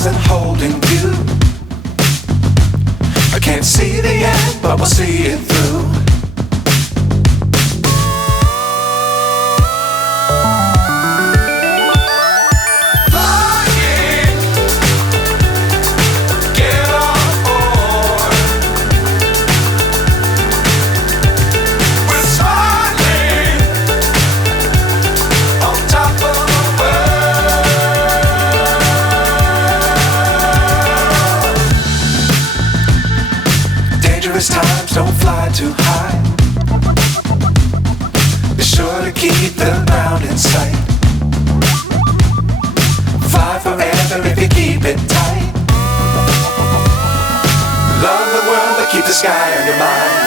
stars and holding you. I can't see the end, but we'll see it through. Times don't fly too high. Be sure to keep the ground in sight. Fly forever if you keep it tight. Love the world but keep the sky on your mind.